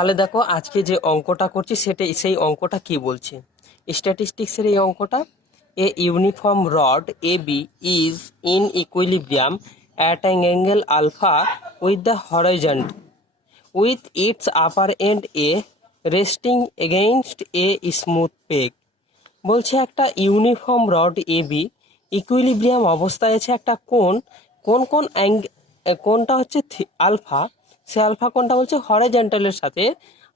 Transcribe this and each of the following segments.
তাহলে দেখো আজকে যে অঙ্কটা করছি সেই অঙ্কটা কি বলছে। স্ট্যাটিস্টিক্সের এই অঙ্কটা, a uniform rod A B is in equilibrium at an angle alpha with the horizontal with its upper end a resting against a smooth peg। বলছে একটা uniform rod A B equilibrium অবস্থায় আছে, একটা কোণ কোন কোন কোণটা হচ্ছে আলফা, সে আলফা কোণটা বলছে হরাইজন্টালের সাথে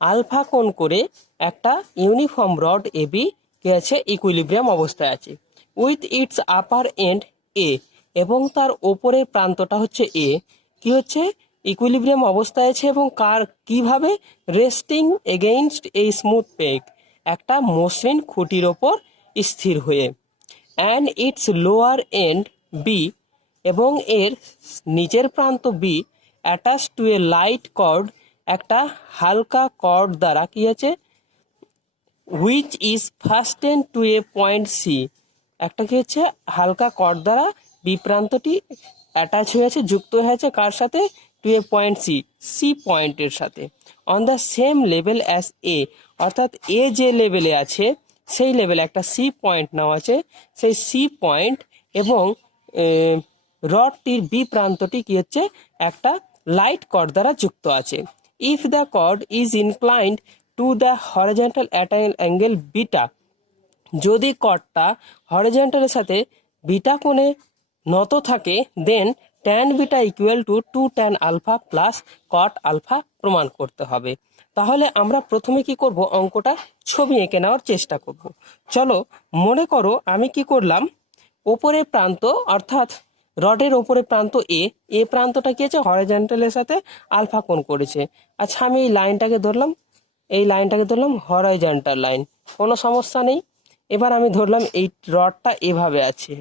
আলফা কোণ করে একটা ইউনিফর্ম রড এ বি কি আছে, ইকুইলিব্রিয়াম অবস্থায় আছে। উইথ ইটস আপার এন্ড এ, এবং তার ওপরের প্রান্তটা হচ্ছে এ, কি হচ্ছে ইকুইলিব্রিয়াম অবস্থায় আছে এবং কার কিভাবে, রেস্টিং এগেইনস্ট এই স্মুথ পেগ, একটা মসৃণ খুঁটির ওপর স্থির হয়ে। And its lower end B, এবং এর নিচের প্রান্ত B attach to a light cord, একটা হালকা কর্ড দ্বারা কি আছে, which is fasten to a point C, একটা কি হচ্ছে হালকা কর্ড দ্বারা বি প্রান্তটি অ্যাটাচ হয়েছে, যুক্ত হয়েছে কার সাথে, two a point C, C পয়েন্টের সাথে। On the same level as এ, অর্থাৎ এ যে লেভেলে আছে সেই লেভেলে একটা সি পয়েন্ট নেওয়া আছে, সেই সি পয়েন্ট এবং রডটির বি প্রান্তটি কি হচ্ছে একটা লাইট কর্ড দ্বারা যুক্ত আছে। If the cord is inclined to the horizontal at an angle beta, যদি কর্ডটা হরিজন্টালের সাথে বিটা কোণে নত থাকে, then tan beta equal to 2 tan alpha plus cot alpha প্রমাণ করতে হবে। তাহলে আমরা প্রথমে কি করব, অঙ্কটা ছবি এঁকে নেওয়ার চেষ্টা করব। চলো, মনে করো আমি কি করলাম, ওপরের প্রান্ত অর্থাৎ রডের ওপরের প্রান্ত এ প্রান্তটা কি আছে, হরিজন্টালের সাথে আলফা কোণ করেছে। আচ্ছা, আমি এই লাইনটাকে ধরলাম, এই লাইনটাকে ধরলাম হরাইজন্টাল লাইন, কোনো সমস্যা নেই। এবার আমি ধরলাম এই রডটা এভাবে আছে,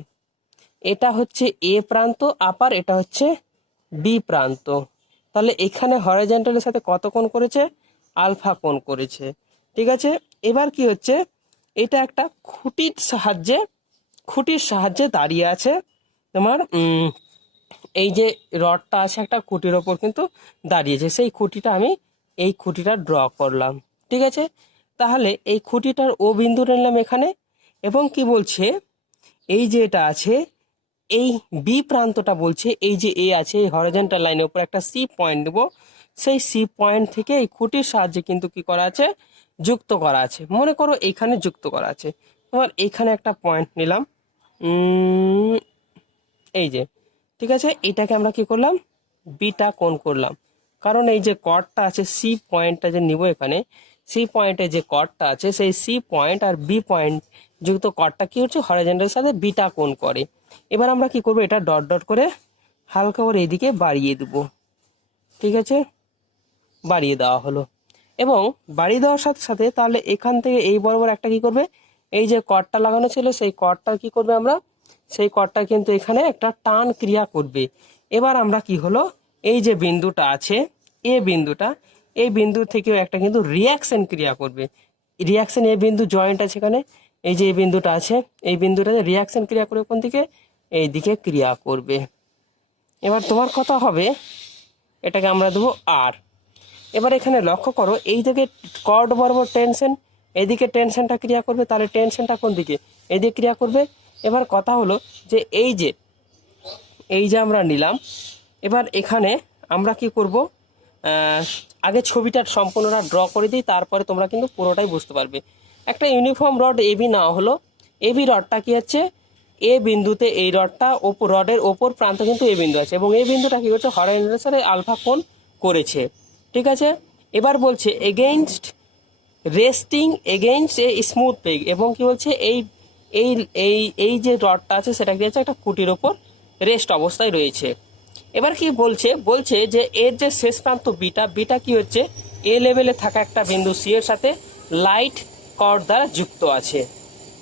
এটা হচ্ছে এ প্রান্ত আপার, এটা হচ্ছে বি প্রান্ত। তাহলে এখানে হরাইজন্টালের সাথে কত কোণ করেছে, আলফা কোণ করেছে। ঠিক আছে, এবার কি হচ্ছে, এটা একটা খুঁটির সাহায্যে দাঁড়িয়ে আছে তোমার, এই যে রডটা আছে একটা খুঁটির ওপর কিন্তু দাঁড়িয়েছে, সেই খুঁটিটা আমি এই খুঁটিটা ড্র করলাম। ঠিক আছে, তাহলে এই খুঁটিটার ও বিন্দু নিলাম এখানে, এবং কি বলছে, এই যে এটা আছে এই বি প্রান্তটা বলছে এই যে এ আছে, এই হরিজন্টাল লাইনের উপর একটা সি পয়েন্ট দেব, সেই সি পয়েন্ট থেকে এই খুঁটির সাহায্যে কিন্তু কি করা আছে, যুক্ত করা আছে। মনে করো এইখানে যুক্ত করা আছে, তোমার এইখানে একটা পয়েন্ট নিলাম, এই যে, ঠিক আছে, এটাকে আমরা কি করলাম, বিটা কোণ করলাম, কারণ এই যে কর্ডটা আছে সি পয়েন্টটা যে নিব এখানে, সি পয়েন্টে যে কর্ডটা আছে সেই সি পয়েন্ট আর বি পয়েন্ট যুক্ত কর্ডটা কি হচ্ছে, হরিজন্টালের সাথে বিটা কোণ করে। এবার আমরা কি করব, এটা ডট ডট করে হালকা করে এইদিকে বাড়িয়ে দেব। ঠিক আছে, বাড়িয়ে দেওয়া হলো, এবং বাড়িয়ে দেওয়ার সাথে সাথে তাহলে এখান থেকে এই বরাবর একটা কি করবে, এই যে কর্ডটা লাগানো ছিল সেই কর্ডটা কি করবে, আমরা সেই কর্ডটা কিন্তু এখানে একটা টান ক্রিয়া করবে। এবার আমরা কি হলো, এই যে বিন্দুটা আছে এ বিন্দুটা, এই বিন্দু থেকেও একটা কিন্তু রিয়াকশন ক্রিয়া করবে। রিয়াকশন এ বিন্দু জয়েন্ট আছে এখানে, এই যে এই বিন্দুটা আছে, এই বিন্দুটাতে রিয়াকশন ক্রিয়া করবে কোন দিকে, এই দিকে ক্রিয়া করবে। এবার তোমার কথা হবে, এটাকে আমরা দেবো আর। এবার এখানে লক্ষ্য করো, এই দিকে কর্ড বরাবর টেনশন, এদিকে টেনশনটা ক্রিয়া করবে, তাহলে টেনশনটা কোন দিকে, এদিকে ক্রিয়া করবে। এবার কথা হলো যে এই যে আমরা নিলাম, এবার এখানে আমরা কি করব, আগে ছবিটা সম্পূর্ণটা ড্র করে দিই, তারপরে তোমরা কিন্তু পুরোটাই বুঝতে পারবে। একটা ইউনিফর্ম রড এবি নেওয়া হলো, এবি রডটা কি হচ্ছে, এ বিন্দুতে এই রডটা রডের ওপর প্রান্ত কিন্তু এ বিন্দু আছে, এবং এই বিন্দুটা কি করছে, হরাইজন্টালের সাথে আলফা কোণ করেছে। ঠিক আছে, এবার বলছে রেস্টিং এগেইনস্ট এ স্মুথ পেগ, এবং কি বলছে এই এই এই এই যে রডটা আছে সেটা কি আছে, একটা খুঁটির ওপর রেস্ট অবস্থায় রয়েছে। এবার কি বলছে যে এর যে শেষ প্রান্ত বিটা কি হচ্ছে, এ লেভেলে থাকা একটা বিন্দু সি এর সাথে লাইট কর্ড দ্বারা যুক্ত আছে।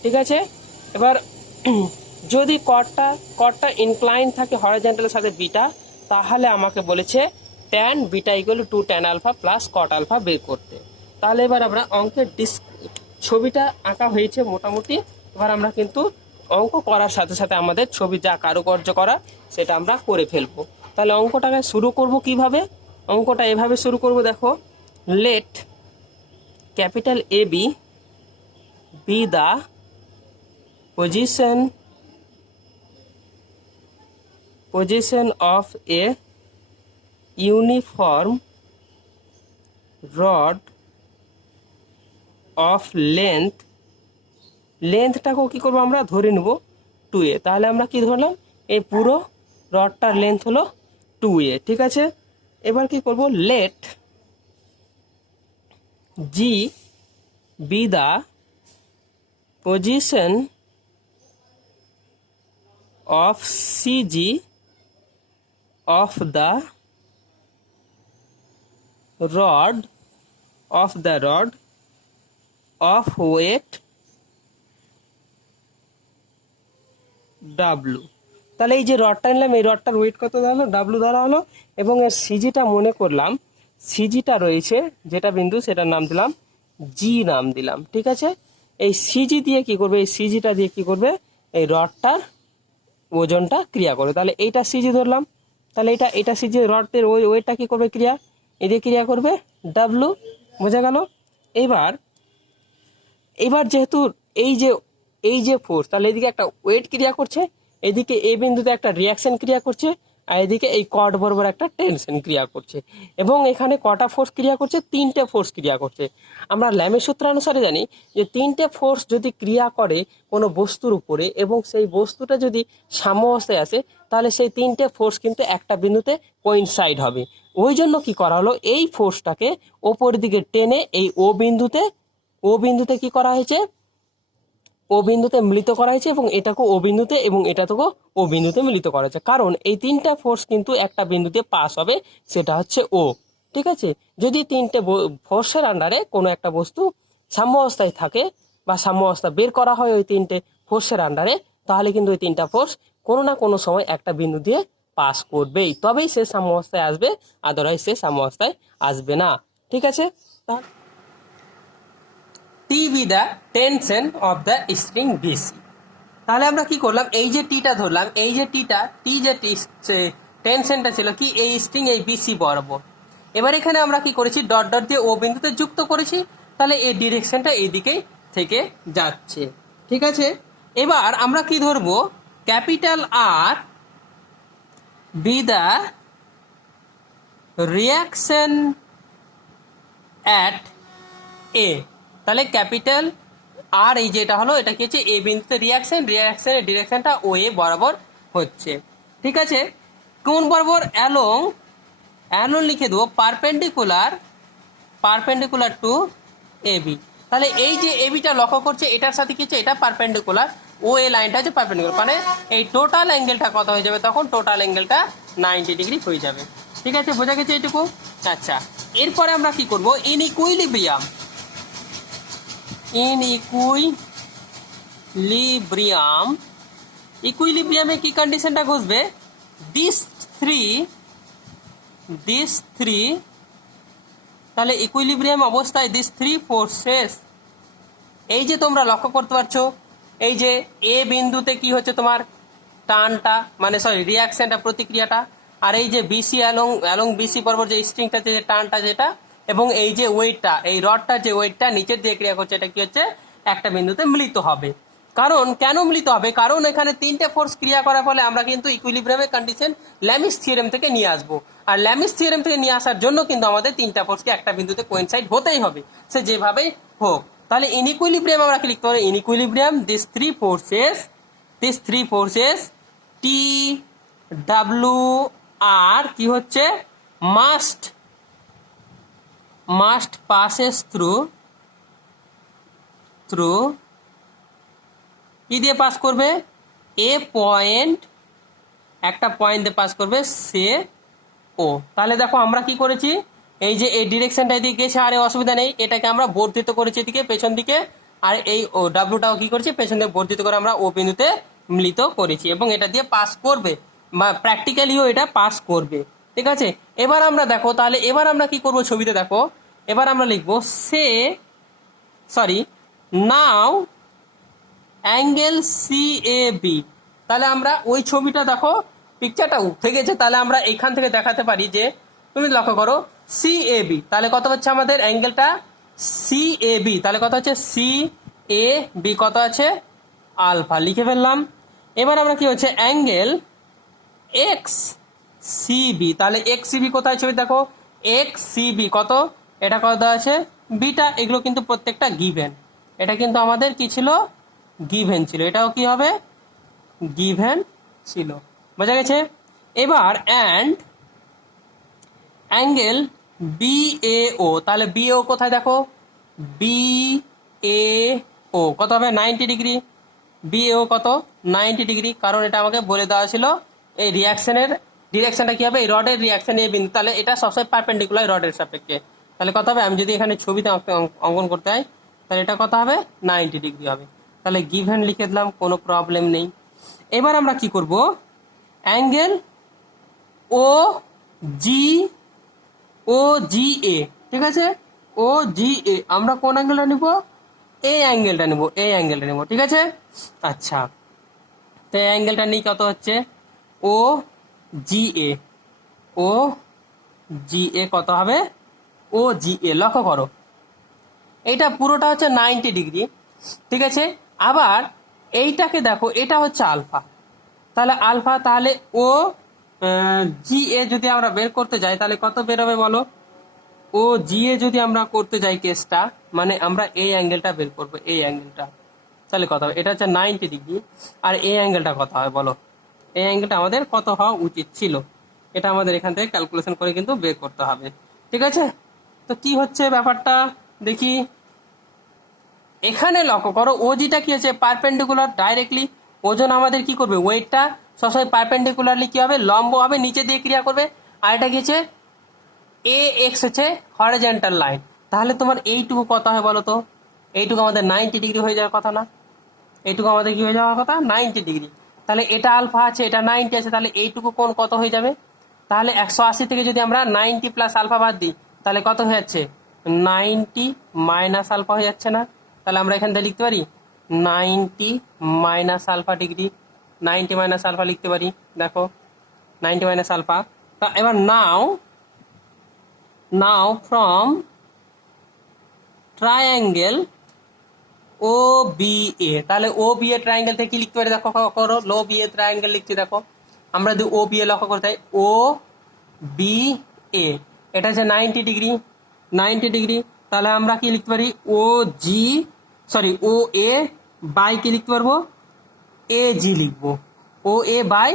ঠিক আছে, এবার যদি কর্ডটা ইনক্লাইন থাকে হরিজন্টালের সাথে বিটা, তাহলে আমাকে বলেছে tan beta equal to 2 tan alpha plus cot alpha বের করতে। তাহলে এবার আমরা অঙ্কের ছবিটা আঁকা হয়েছে মোটামুটি, এবার আমরা কিন্তু অঙ্ক করার সাথে সাথে আমাদের ছবি যা কারুকার্য করা সেটা আমরা করে ফেলবো। তাহলে অঙ্কটাকে শুরু করব কিভাবে, অঙ্কটা এভাবে শুরু করব, দেখো, let capital A B be the position of a uniform rod of লেন্থটাকেও কী করবো আমরা ধরে নেব 2a। তাহলে আমরা কি ধরলাম, এই পুরো রডটার লেন্থ হলো 2a। ঠিক আছে, এবার কি করব, let G be the position of CG of the rod of weight W। তাহলে এই যে রডটা নিলাম, এই রডটার ওয়েট কত দাঁড়ালো, W ধরা হলো, এবং এর সিজিটা মনে করলাম, সিজিটা রয়েছে যেটা বিন্দু, সেটার নাম দিলাম জি নাম দিলাম। ঠিক আছে, এই সিজি দিয়ে কি করবে, এই সিজিটা দিয়ে কি করবে, এই রডটার ওজনটা ক্রিয়া করবে। তাহলে এইটা সিজি ধরলাম, তাহলে এটা সিজি, রডের ওই ওয়েটটা কি করবে, ক্রিয়া এদিকে ক্রিয়া করবে ডাব্লু। বোঝা গেল? এবার যেহেতু এই যে ফোর্স, তাহলে এদিকে একটা ওয়েট ক্রিয়া করছে, এদিকে এ বিন্দুতে একটা রিয়াকশন ক্রিয়া করছে, আর এদিকে এই কর্ড বরাবর একটা টেনশন ক্রিয়া করছে, এবং এখানে কটা ফোর্স ক্রিয়া করছে, 3টে ফোর্স ক্রিয়া করছে। আমরা ল্যামের সূত্রানুসারে জানি যে 3টে ফোর্স যদি ক্রিয়া করে কোনো বস্তুর উপরে, এবং সেই বস্তুটা যদি সাম্যাবস্থায় আসে, তাহলে সেই 3টে ফোর্স কিন্তু একটা বিন্দুতে কোইনসাইড হবে। ওই জন্য কি করা হলো, এই ফোর্সটাকে ওপরের দিকে টেনে এই ও বিন্দুতে কি করা হয়েছে, ও বিন্দুতে মিলিত করা হয়েছে, এবং এটাকে ও বিন্দুতে এবং এটাকেও ও বিন্দুতে মিলিত করা হয়েছে। কারণ এই 3টা ফোর্স কিন্তু একটা বিন্দুতে পাস হবে, সেটা হচ্ছে ও। ঠিক আছে, যদি 3টে ফোর্সের আন্ডারে কোনো একটা বস্তু সাম্যাবস্থায় থাকে বা সাম্যাবস্থা বের করা হয় ওই 3টে ফোর্সের আন্ডারে, তাহলে কিন্তু ওই 3টা ফোর্স কোনো না কোনো সময় একটা বিন্দু দিয়ে পাস করবেই, তবেই সে সাম্যাবস্থায় আসবে, আদারওয়াইজ সে সাম্যাবস্থায় আসবে না। ঠিক আছে, T be the tension of the string BC. তাহলে আমরা কি করলাম, এই যে টিটা ধরলাম, এই যে টি যে টেনশনটা ছিল কি, এই স্ট্রিং এই বিসি বরাবর। এবার এখানে আমরা কি করেছি, ডট ডট দিয়ে ও বিন্দুতে যুক্ত করেছি, তাহলে এই ডিরেকশনটা এইদিকেই থেকে যাচ্ছে। ঠিক আছে, এবার আমরা কি ধরবো, capital R be the reaction at A. তাহলে ক্যাপিটাল আর এই যেটা হলো, এটা কি হচ্ছে, এ বিন্দুতে রিয়াকশনের ডিরেকশনটা ও এ বরাবর হচ্ছে। ঠিক আছে, কোন বরাবর, অ্যালোং লিখে দেবো পারপেন্ডিকুলার টু এ বি। তাহলে এই যে এ বিটা লক্ষ্য করছে, এটার সাথে কি হচ্ছে, এটা পারপেন্ডিকুলার, ও এ লাইনটা হচ্ছে পারপেন্ডিকুলার, মানে এই টোটাল অ্যাঙ্গেলটা কত হয়ে যাবে, তখন টোটাল অ্যাঙ্গেলটা 90 ডিগ্রি হয়ে যাবে। ঠিক আছে, বোঝা গেছে এইটুকু? আচ্ছা, এরপরে আমরা কি করবো, ইকুইলিব্রিয়ামে কি কন্ডিশনটা ঘটবে, দিস থ্রি, তাহলে ইকুইলিব্রিয়াম অবস্থায় দিস থ্রি ফোর্সেস, এই যে তোমরা লক্ষ্য করতে পারছো, এই যে এ বিন্দুতে কি হচ্ছে তোমার টানটা, মানে সরি রিয়াকশনটা, প্রতিক্রিয়াটা, আর এই যে বিসি অ্যালং বিসি বরাবর যে স্ট্রিংটা, যে টানটা যেটা, এবং এই যে ওয়েটটা, এই রডটা যে ওয়েটটা নিচের দিকে ক্রিয়া করছে, এটা কি হচ্ছে, একটা বিন্দুতে মিলিত হবে। কারণ কেন মিলিত হবে, কারণ এখানে 3টে ফোর্স ক্রিয়া করার ফলে আমরা কিন্তু ইকুইলিব্রিয়ামের কন্ডিশন ল্যামিস থিওরেম থেকে নিয়ে আসবো, আর ল্যামিস থিওরেম থেকে নিয়ে আসার জন্য কিন্তু আমাদের 3টা ফোর্সকে একটা বিন্দুতে কোইনসাইড হতেই হবে, সে যেভাবেই হোক। তাহলে ইনইকুইলিব্রিয়াম আমরা কি লিখতে পারি, in equilibrium this three forces T W আর কি হচ্ছে, মাস্ট পাসেস থ্রু কি দিয়ে পাস করবে, এ পয়েন্ট, একটা পয়েন্ট দিয়ে পাস করবে, সে ও। তাহলে দেখো আমরা কি করেছি, এই যে এই ডিরেকশনটা এদিকে গেছে, আর অসুবিধা নেই, এটাকে আমরা বর্ধিত করেছি এদিকে পেছন দিকে, আর এই ও ডাব্লুটাও কি করেছি, পেছন দিকে বর্ধিত করে আমরা ও বিন্দুতে মিলিত করেছি, এবং এটা দিয়ে পাস করবে, প্র্যাকটিক্যালিও এটা পাস করবে। ঠিক আছে, এবার আমরা দেখো, তাহলে এবার আমরা কি করব, ছবিতে দেখো, এবার আমরা লিখবো নাও অ্যাঙ্গেল সি এ বি। তাহলে আমরা ওই ছবিটা দেখো, পিকচারটা উঠে গেছে, তাহলে আমরা এখান থেকে দেখাতে পারি যে, তুমি লক্ষ্য করো সি এ বি, তাহলে কত হচ্ছে আমাদের অ্যাঙ্গেলটা, সি এ বি, তাহলে কত হচ্ছে সি এ বি কত আছে আলফা, লিখে ফেললাম। এবার আমরা কি হচ্ছে অ্যাঙ্গেল এক্স সিবি, তাহলে এক্স সিবি কোথায় ছবি দেখো, এক্স সিবি কত, এটা কত আছে বিটা, এগুলো কিন্তু প্রত্যেকটা গিভেন, এটা কিন্তু আমাদের কি ছিল গিভেন ছিল, এটাও কি হবে গিভেন ছিল, বোঝা গেছে। এবার অ্যান্ড অ্যাঙ্গেল বি এ ও, তাহলে বি ও কোথায় দেখো, বি এ ও কত হবে 90 ডিগ্রি, বি ও কত 90 ডিগ্রি, কারণ এটা আমাকে বলে দেওয়া ছিল এই রিয়াকশনের ডিরেকশনটা কি হবে, এই রডের রিয়াকশন এ বিন্দু, তাহলে এটা সবসময় পারপেন্ডিকুলার রডের সাপেক্ষে, তাহলে কত হবে, আমি যদি এখানে ছবিতে অঙ্কন করতে হয় তাহলে এটা কত হবে 90 ডিগ্রি হবে, তাহলে গিভেন লিখে দিলাম, কোনো প্রবলেম নেই। এবার আমরা কি করব, অ্যাঙ্গেল ও জি ও জি এ, ঠিক আছে, ও জি এ, আমরা কোন অ্যাঙ্গেলটা নিব, এই অ্যাঙ্গেলটা নিব, এই অ্যাঙ্গেলটা নিব, ঠিক আছে। আচ্ছা, তো এই অ্যাঙ্গেলটা নিই কত হচ্ছে ও জি এ, ও জি এ কত হবে, ও জি এ, লক্ষ্য করো এইটা পুরোটা হচ্ছে 90 ডিগ্রি, ঠিক আছে। আবার এইটাকে দেখো, এটা হচ্ছে আলফা, তাহলে আলফা, তাহলে ও জি এ যদি আমরা বের করতে যাই তাহলে কত বেরোবে বলো, ও জি এ যদি আমরা করতে যাই কেসটা, মানে আমরা এই অ্যাঙ্গেলটা বের করবো, এই অ্যাঙ্গেলটা, তাহলে কত হবে, এটা হচ্ছে 90 ডিগ্রি, আর এই অ্যাঙ্গেলটা কত হয় বলো, এই অ্যাঙ্গেলটা আমাদের কত হওয়া উচিত ছিল, এটা আমাদের এখান থেকে ক্যালকুলেশন করে কিন্তু বের করতে হবে, ঠিক আছে। তো কি হচ্ছে ব্যাপারটা দেখি, এখানে লক্ষ্য করো ওজিটা কি হচ্ছে পারপেন্ডিকুলার ডাইরেক্টলি, ওজন আমাদের কি করবে, ওয়েটটা সবসময় পারপেন্ডিকুলারলি কি হবে, লম্ব হবে, নিচে দিয়ে ক্রিয়া করবে, আর এটা কি হচ্ছে এ এক্স হচ্ছে হরিজন্টাল লাইন, তাহলে তোমার এইটুকু কত হয় বলো তো, এইটুকু আমাদের 90 ডিগ্রি হয়ে যাওয়ার কথা না, এইটুকু আমাদের কি হয়ে যাওয়ার কথা 90 ডিগ্রি, তাহলে এটা আলফা আছে, এটা 90 আছে, তাহলে এইটুকু কোণ কত হয়ে যাবে, তাহলে 180 থেকে যদি আমরা 90 প্লাস আলফা বাদ দিই তাহলে কত হয়ে যাচ্ছে 90 মাইনাস আলফা হয়ে যাচ্ছে না, তাহলে আমরা এখান থেকে লিখতে পারি 90 minus alpha degree, 90 minus alpha লিখতে পারি, দেখো 90 মাইনাস আলফা। তা এবার now from triangle O B A, তাহলে ও বি এ ট্রায়াঙ্গেল থেকে কি লিখতে পারি দেখো, করো লো বি এ ট্রায়াঙ্গেল লিখছি, দেখো আমরা যদি ও বি এ লক্ষ্য করতে ও বি এ, এটা হচ্ছে 90 ডিগ্রি, 90 ডিগ্রি, তাহলে আমরা কি লিখতে পারি ও জি, সরি ও এ বাই কি লিখতে পারবো, এ জি লিখবো, ও এ বাই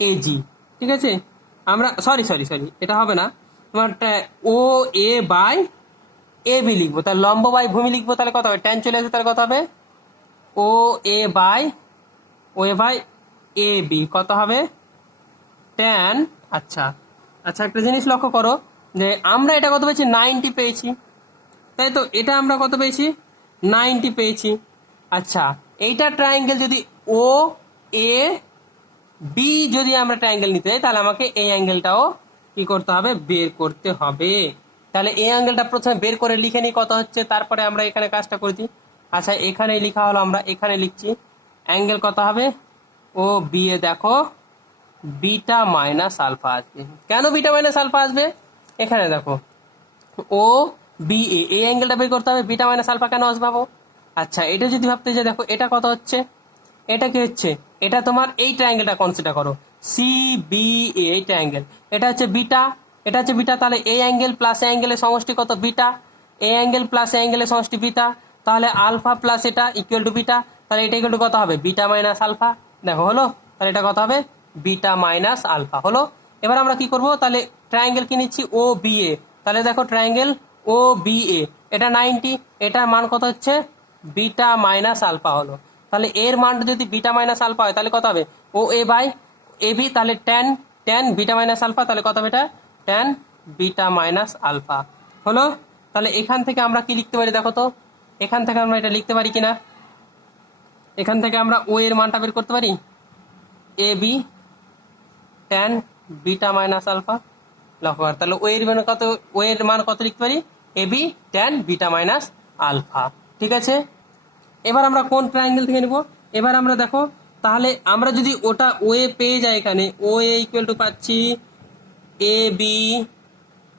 এ জি, ঠিক আছে। আমরা সরি সরি সরি এটা হবে না, তোমার ও এ বাই এ বি লিখবো, তাহলে লম্ব বাই ভূমি লিখবো, তাহলে কত হবে, ট্যান চলে আসবে, তাহলে কত হবে ও এ বাই এ বি কত হবে ট্যান। আচ্ছা আচ্ছা, একটা জিনিস লক্ষ্য করো যে আমরা এটা কত পেয়েছি 90 পেয়েছি, তাই তো, এটা আমরা কত পেয়েছি 90 পেয়েছি। আচ্ছা, এইটা ট্রায়াঙ্গেল যদি ও এ বি যদি আমরা ট্রায়াঙ্গেল নিতে চাই তাহলে আমাকে এই অ্যাঙ্গেলটাও কি করতে হবে, বের করতে হবে, তাহলে এই অ্যাঙ্গেলটা প্রথমে বের করে লিখে নিই কত হচ্ছে, তারপরে আমরা এখানে কাজটা করে দিই। আচ্ছা, এখানে লেখা হলো, আমরা এখানে লিখছি অ্যাঙ্গেল কত হবে, ও বি এ দেখো বিটা মাইনাস আলফা আসবে, কেন বিটা মাইনাস আলফা আসবে, এখানে দেখো ও বি এ, এই অ্যাঙ্গেলটা বের করতে হবে, বিটা মাইনাস আলফা কেন আসবে ভাবো। আচ্ছা, এটা যদি ভাবতে যে দেখো এটা কত হচ্ছে, এটা কি হচ্ছে, এটা তোমার এই ট্রায়াঙ্গেলটা কনসিডার করো সি বি এ, এই ট্রায়াঙ্গেল, এটা হচ্ছে বিটা, এটা হচ্ছে বিটা, তাহলে এই অ্যাঙ্গেল প্লাস অ্যাঙ্গেলের সমষ্টি কত বিটা, এই অ্যাঙ্গেল প্লাস অ্যাঙ্গেলের সমষ্টি বিটা, তাহলে আলফা প্লাস এটা ইকুয়াল টু বিটা, তাহলে এটা ইকুয়াল টু কত হবে বিটা মাইনাস আলফা, দেখো হলো, তাহলে এটা কত হবে বিটা মাইনাস আলফা হলো। এবার আমরা কি করব, তাহলে ট্রায়াঙ্গেল কি নিচ্ছি ও বি এ, তাহলে দেখো ট্রায়াঙ্গেল ও বি এ, এটা 90, এটার মান কত হচ্ছে বিটা মাইনাস আলফা হলো, তাহলে এর মানটা যদি বিটা মাইনাস আলফা হয় তাহলে কত হবে ও এ বাই এ বি, তাহলে ট্যান বিটা মাইনাস আলফা, তাহলে কত হবে এটা ট্যান বিটা মাইনাস আলফা হলো। তাহলে এখান থেকে আমরা কি লিখতে পারি দেখো তো, এখান থেকে আমরা এটা লিখতে পারি কিনা, এখান থেকে আমরা ও এর মানটা বের করতে পারি A B tan beta minus alpha, লক্ষ্য কর, তাহলে ও এর মান কত, ও এর মান কত লিখতে পারি A B tan beta minus alpha, ঠিক আছে। এবার আমরা কোন ট্রায়াঙ্গেল থেকে নিব, এবার আমরা দেখো, তাহলে আমরা যদি ওটা ও এ পেয়ে যাই, এখানে ও এ ইকুয়াল টু পাচ্ছি A B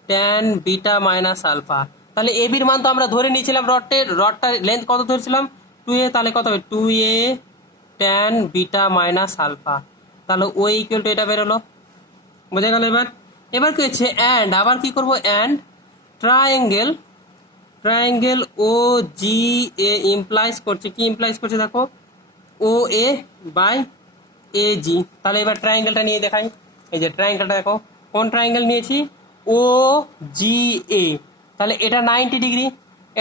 tan beta minus alpha, তাহলে এ বির মান তো আমরা ধরে নিয়েছিলাম রডটার লেন্থ কত ধরেছিলাম 2a, তাহলে কত হবে 2a tan beta minus alpha, তাহলে ও ইকুয়াল টু এটা বেরোলো। বোঝা গেল? এবার এবার কি হচ্ছে অ্যান্ড, আবার কি করব and triangle O G A implies করছে, কি ইমপ্লাইজ করছে দেখো ও এ বাই এ জি। তাহলে এবার ট্রায়াঙ্গেলটা নিয়ে দেখাই। এই যে ট্রায়াঙ্গেলটা দেখো, কোন ট্রায়াঙ্গেল নিয়েছি ও জি এ, তাহলে এটা 90 ডিগ্রি,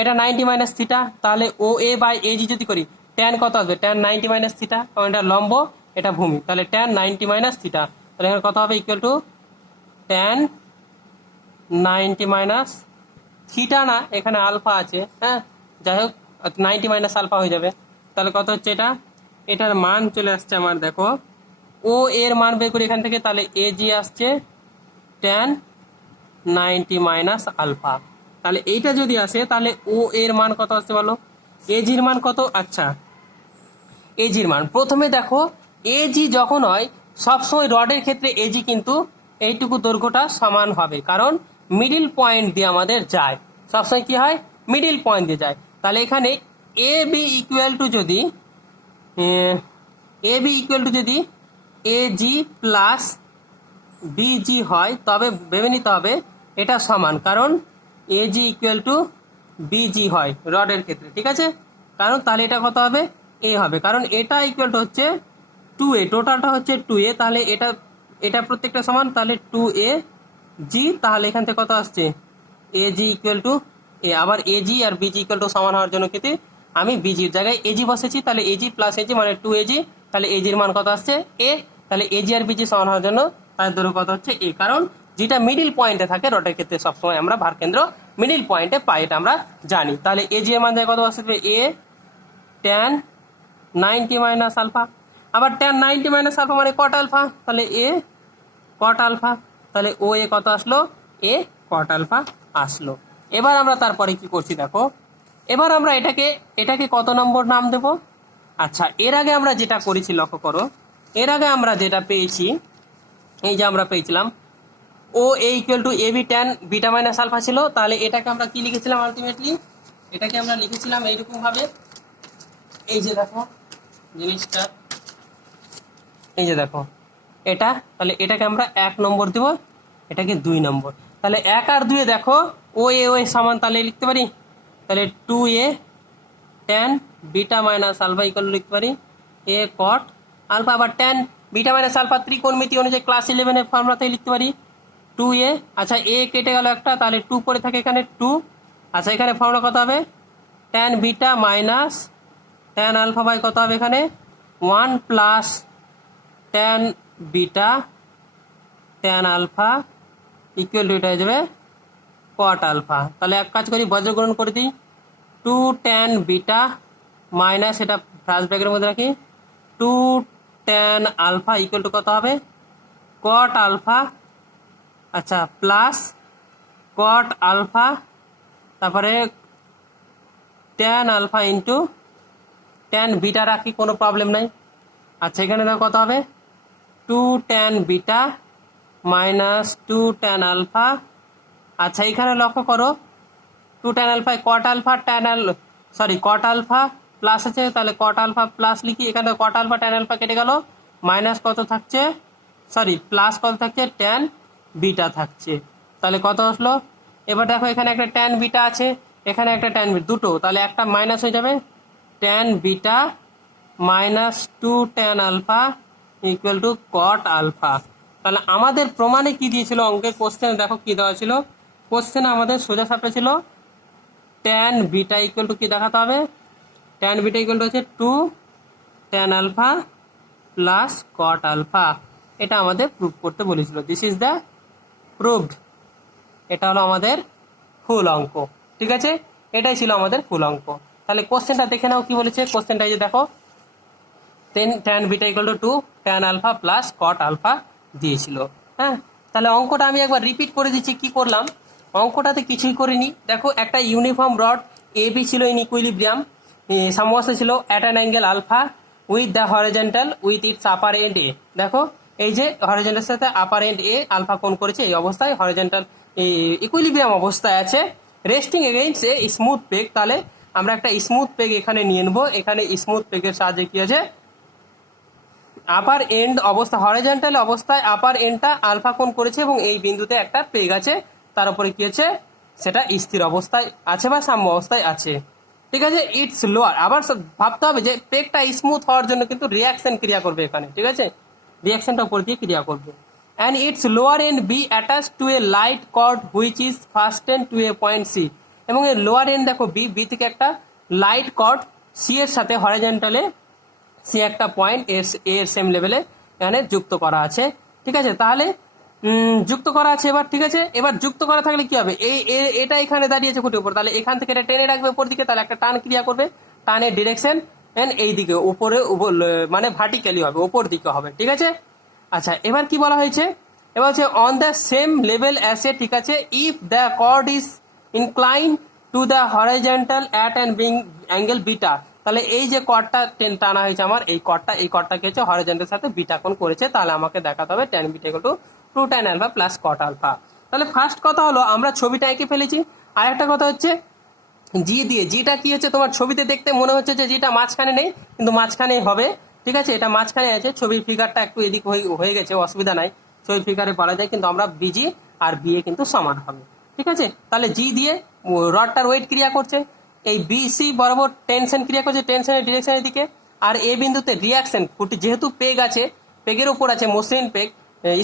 এটা 90 মাইনাস থিটা, তাহলে ও এ বাই এ জি যদি করি ট্যান কত আসবে ট্যান 90 মাইনাস থিটা, কারণ এটা লম্ব এটা ভূমি, তাহলে ট্যান 90 মাইনাস থিটা, তাহলে এখানে কত হবে equal to tan 90 minus theta, না এখানে আলফা আছে, হ্যাঁ যাই হোক 90 মাইনাস আলফা হয়ে যাবে। তাহলে কত হচ্ছে এটা, এটার মান চলে আসছে আমার দেখো ও এর মান বের করি এখান থেকে, তাহলে এ জি আসছে ট্যান 90 মাইনাস আলফা। তাহলে এইটা যদি আসে তাহলে ও এর মান কত আসছে বলো, এ জির মান কত, আচ্ছা এ জির মান প্রথমে দেখো এ জি যখন হয় সবসময় রডের ক্ষেত্রে এ জি কিন্তু এইটুকু দৈর্ঘ্যটা সমান হবে, কারণ মিডিল পয়েন্ট দিয়ে আমাদের যায়, সবসময় কি হয় মিডিল পয়েন্ট দিয়ে যায়। তাহলে এখানে এ বি ইকুয়াল টু যদি এ জি প্লাস বিজি হয় তবে ভেবে নিতে হবে এটা সমান, কারণ এ জি ইকুয়াল টু বিজি হয় রডের ক্ষেত্রে, ঠিক আছে, কারণ তাহলে এটা কত হবে এ হবে, কারণ এটা ইকুয়াল টু হচ্ছে 2a, টোটালটা হচ্ছে 2a, তাহলে এটা এটা প্রত্যেকটা সমান, তাহলে 2a জি, তাহলে এখান থেকে কত আসছে এ জি ইকুয়াল টু এ, আবার এ জি আর বিজি ইকুয়াল টু সমান হওয়ার জন্য কিন্তু আমি বিজির জায়গায় এজি বসেছি, তাহলে এজি প্লাস এজি মানে 2 এজি, তাহলে এজির মান কত আসছে এ, তাহলে এজি আর বিজি সমান হওয়ার জন্য তার দৈর্ঘ্য কত হচ্ছে এ, কারণ যেটা মিডিল পয়েন্টে থাকে রডের ক্ষেত্রে সবসময় আমরা ভার কেন্দ্র মিডিল পয়েন্টে পাই, এটা আমরা জানি। তাহলে এজি এর মান যায় কত আসবে এ ট্যান 90 মাইনাস আলফা, আবার ট্যান 90 মাইনাস আলফা মানে কট আলফা, তাহলে এ কট আলফা, তাহলে ও এ কত আসলো এ কট আলফা আসলো। এবার আমরা তারপরে কি করছি দেখো, এবার আমরা এটাকে কত নম্বর নাম দেব, আচ্ছা এর আগে আমরা যেটা করেছি লক্ষ্য করো, এর আগে আমরা যেটা পেয়েছি এই যে আমরা পেয়েছিলাম O A equal to A B tan beta minus alpha ছিল, তাহলে এটাকে আমরা কি লিখেছিলাম আলটিমেটলি, এটাকে আমরা লিখেছিলাম এইরকম ভাবে, এই যে দেখো জিনিসটা, এই যে দেখো এটা, তাহলে এটাকে আমরা 1 নম্বর দেব, এটাকে 2 নম্বর, তাহলে 1 আর 2 দেখো ও এ সমান, তাহলে লিখতে পারি তাহলে 2a tan beta minus alpha equal লিখতে পারি এ কট আলফা, আবার ট্যান বিটা মাইনাস আলফা ত্রিকোণমিতি অনুযায়ী ক্লাস 11 এর ফর্মুলাতেই লিখতে পারি 2a, আচ্ছা এ কেটে গেল একটা, তাহলে 2 পরে থাকে এখানে 2, আচ্ছা এখানে ফর্মুলা কত হবে tan beta minus tan alpha by কত হবে এখানে 1 plus tan beta tan alpha equal to এটা হয়ে যাবে কট আলফা। তাহলে এক কাজ করি বজ্রগ্রহণ করে দিই, 2 ট্যান বিটা মাইনাস এটা ফ্লাশ ব্র্যাকেটের মধ্যে রাখি 2 ট্যান আলফা ইকুয়াল টু কত হবে কট আলফা, আচ্ছা প্লাস কট আলফা, তারপরে tan alpha into tan beta রাখি, কোনো প্রবলেম নাই। আচ্ছা এখানে দেখো কত হবে 2 tan beta minus 2 tan alpha, আচ্ছা এখানে লক্ষ্য করো 2 tan alpha cot alpha cot alpha plus আছে, তাহলে কট আলফা প্লাস লিখি, এখানে কট আলফা ট্যান আলফা কেটে গেল, মাইনাস কত থাকছে প্লাস কত থাকছে ট্যান বিটা থাকছে, তাহলে কত আসলো। এবার দেখো এখানে একটা ট্যান বিটা আছে, এখানে একটা ট্যান বিটা, দুটো, তাহলে একটা মাইনাস হয়ে যাবে, tan beta minus 2 tan alpha equal to cot alpha. তাহলে আমাদের প্রমাণে কি দিয়েছিল অঙ্কের কোশ্চেন দেখো কি দেওয়া ছিল, কোশ্চেনে আমাদের সোজা সাপটা ছিল ট্যান বিটা ইকুয়াল টু কি দেখাতে হবে, ট্যান বিটা ইকুয়াল টু হচ্ছে 2 tan alpha plus cot alpha, এটা আমাদের প্রুভ করতে বলেছিল, দিস ইজ দ্য প্রুভড, এটা হলো আমাদের ফুল অঙ্ক, ঠিক আছে, এটাই ছিল আমাদের ফুল অঙ্ক। তাহলে কোশ্চেনটা দেখে নাও কি বলেছে, কোশ্চেনটা এই যে দেখো tan beta equal to 2 tan alpha plus cot alpha দিয়েছিল, হ্যাঁ। তাহলে অঙ্কটা আমি একবার রিপিট করে দিচ্ছি কি করলাম, অঙ্কটাতে কিছুই করিনি, দেখো একটা ইউনিফর্ম রড এ বি ছিল ইন ইকুইলিব্রিয়াম, সমস্ত ছিল at an angle alpha with the horizontal with its upper end A, দেখো এই যে হরিজন্টালের সাথে আপার এন্ড এ আলফা কোণ করেছে, এই অবস্থায় হরিজন্টাল ইকুইলিব্রিয়াম অবস্থায় আছে, রেস্টিং এগেইনস্ট এ স্মুথ পেগ, তাহলে আমরা একটা স্মুথ পেগ এখানে নিয়ে নেবো। এখানে স্মুথ পেগের সাহায্যে কি আছে, আপার এন্ড অবস্থা হরিজন্টাল অবস্থায় আপার এন্ডটা আলফা কোণ করেছে এবং এই বিন্দুতে একটা পেগ আছে, তার উপরে কি আছে, সেটা স্থির অবস্থায় আছে বা সাম্য অবস্থায় আছে। ঠিক আছে, ইটস লোয়ার, আবার ভাবতে হবে যে পেগটা স্মুথ হওয়ার জন্য কিন্তু রিয়াকশন ক্রিয়া করবে এখানে। ঠিক আছে, রিয়াকশনটা উপর দিয়ে ক্রিয়া করবে। And its lower end B attach to a light cord which is fasten to a point C, এবং এর লোয়ার এন্ড দেখো বি থেকে একটা লাইট কর্ড সি এর সাথে হরিজন্টালে সি একটা পয়েন্ট এর সেম লেভেলে এখানে যুক্ত করা আছে। ঠিক আছে, তাহলে যুক্ত করা আছে এবার। ঠিক আছে, এবার যুক্ত করা থাকলে কি হবে, এটা এখানে দাঁড়িয়েছে খুঁটির উপর, তাহলে এখান থেকে এটা টেনে রাখবে উপর দিকে, তাহলে একটা টান ক্রিয়া করবে, টানের ডিরেকশন এই দিকে উপরে মানে ভার্টিক্যালি হবে, উপর দিকে হবে। ঠিক আছে, আচ্ছা এবার কি বলা হয়েছে, এবার হচ্ছে on the same level as A, ঠিক আছে, if the cord is incline to the horizontal at an angle beta, তাহলে এই যে কর্ডটা টানা হয়েছে আমার, এই কর্ডটা কি হচ্ছে হরিজন্টালের সাথে বিটা কোণ করেছে, তাহলে আমাকে দেখাতে হবে tan beta equal to 2 tan alpha plus cot alpha. তাহলে ফার্স্ট কথা হলো আমরা ছবিটা এঁকে ফেলেছি। আর একটা কথা হচ্ছে জি দিয়ে, জিটা কি হচ্ছে তোমার ছবিতে দেখতে মনে হচ্ছে যে জিটা মাঝখানে নেই, কিন্তু মাঝখানেই হবে। ঠিক আছে, এটা মাঝখানে আছে, ছবির ফিগারটা একটু এদিক হয়ে গেছে, অসুবিধা নাই, ছবির ফিগারে বলা যায়, কিন্তু আমরা বিজি আর বিএ কিন্তু সমান হবে। ঠিক আছে, তাহলে জি দিয়ে রডটার ওয়েট ক্রিয়া করছে, এই বিসি বরাবর টেনশন ক্রিয়া করছে, টেনশনের ডিরেকশনের দিকে, আর এ বিন্দুতে রিয়াকশন যেহেতু পেগ আছে, পেগের উপর আছে মসৃণ পেগ,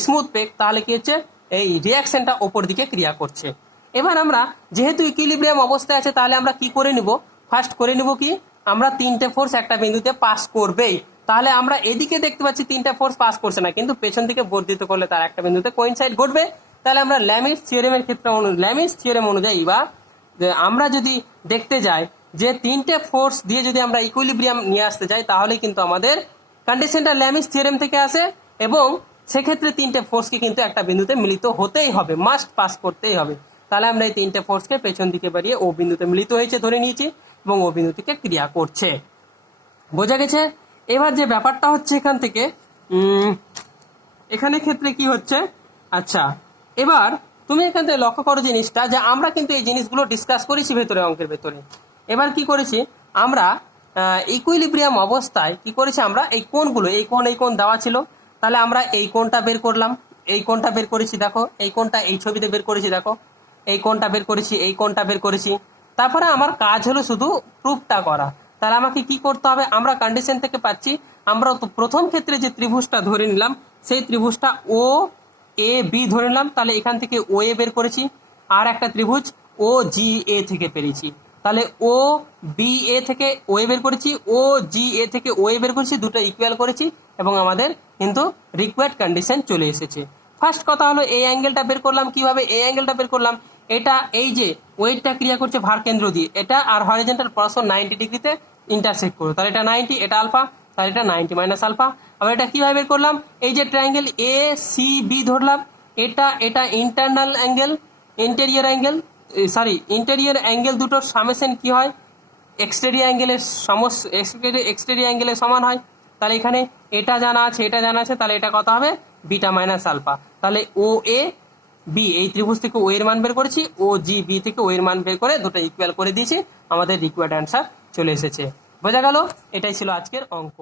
স্মুথ পেগ, তাহলে কি হচ্ছে এই রিয়াকশনটা ওপর দিকে ক্রিয়া করছে। এবার আমরা যেহেতু ইকুইলিব্রিয়াম অবস্থায় আছে, তাহলে আমরা কি করে নিব, ফার্স্ট করে নিব কি, আমরা তিনটে ফোর্স একটা বিন্দুতে পাস করবেই। তাহলে আমরা এদিকে দেখতে পাচ্ছি তিনটা ফোর্স পাস করছে না, কিন্তু পেছন দিকে বর্ধিত করলে তার একটা বিন্দুতে কোইনসাইড ঘটবে। তাহলে আমরা ল্যামিস থিওরেমের ক্ষেত্রে ল্যামিস থিওরেম অনুযায়ী বা আমরা যদি দেখতে যাই যে তিনটে ফোর্স দিয়ে যদি আমরা ইকুইলিব্রিয়াম নিয়ে আসতে চাই, তাহলে কিন্তু আমাদের কন্ডিশনটা ল্যামিস থিওরেম থেকে আসে, এবং সেক্ষেত্রে তিনটে ফোর্সকে কিন্তু একটা বিন্দুতে মিলিত হতেই হবে, মাস্ট পাস করতেই হবে। তাহলে আমরা এই তিনটে ফোর্সকে পেছন দিকে বাড়িয়ে ও বিন্দুতে মিলিত হয়েছে ধরে নিয়েছি, এবং ও বিন্দু থেকে ক্রিয়া করছে। বোঝা গেছে? এবার যে ব্যাপারটা হচ্ছে এখান থেকে এখানে ক্ষেত্রে কি হচ্ছে, আচ্ছা এবার তুমি এখান থেকে লক্ষ্য করো জিনিসটা, যে আমরা কিন্তু এই জিনিসগুলো ডিসকাস করেছি ভেতরে, অঙ্কের ভেতরে। এবার কি করেছি আমরা, ইকুইলিব্রিয়াম অবস্থায় কি করেছি আমরা, এই কোণগুলো, এই কোণ দেওয়া ছিল, তাহলে আমরা এই কোণটা বের করলাম, এই কোণটা বের করেছি, দেখো এই কোণটা এই ছবিতে বের করেছি, দেখো এই কোণটা বের করেছি, এই কোণটা বের করেছি। তারপরে আমার কাজ হলো শুধু প্রুফটা করা। তাহলে আমাকে কি করতে হবে, আমরা কন্ডিশন থেকে পাচ্ছি, আমরা তো প্রথম ক্ষেত্রে যে ত্রিভুজটা ধরে নিলাম, সেই ত্রিভুজটা ও এ বি ধরে নিলাম, তাহলে এখান থেকে ও এ বের করেছি, আর একটা ত্রিভুজ ও জি এ থেকে পেরেছি, তাহলে ও বি এ থেকে ও এ বের করেছি, ও জি এ থেকে ও এ বের করেছি, দুটো ইকুয়াল করেছি, এবং আমাদের কিন্তু রিকোয়ার্ড কন্ডিশন চলে এসেছে। ফার্স্ট কথা হলো এই অ্যাঙ্গেলটা বের করলাম, কিভাবে এই অ্যাঙ্গেলটা বের করলাম, এটা এই যে ওয়েটটা ক্রিয়া করছে ভার কেন্দ্র দিয়ে, এটা আর হরিজন্টাল পরস্পর 90 ডিগ্রিতে ইন্টারসেক্ট করো, তাহলে এটা 90, এটা আলফা, তাহলে এটা 90 মাইনাস আলফা। আবার এটা কিভাবে বের করলাম, এই যে ট্রায়াঙ্গেল এ সি বি ধরলাম, এটা internal angle, interior angle, interior angle দুটোর সামেশন কি হয়, এক্সটেরিয়র অ্যাঙ্গেলের সমান হয়। তাহলে এখানে এটা জানা আছে, এটা জানা আছে, তাহলে এটা কত হবে, বিটা মাইনাস আলফা। তাহলে ও এ বি এই ত্রিভুজ থেকে ও এর মান বের করেছি, ও জি বি থেকে ও এর মান বের করে দুটো ইকুয়াল করে দিয়েছি, আমাদের রিকোয়ার্ড অ্যান্সার চলে এসেছে। বোঝা গেল? এটাই ছিল আজকের অঙ্ক।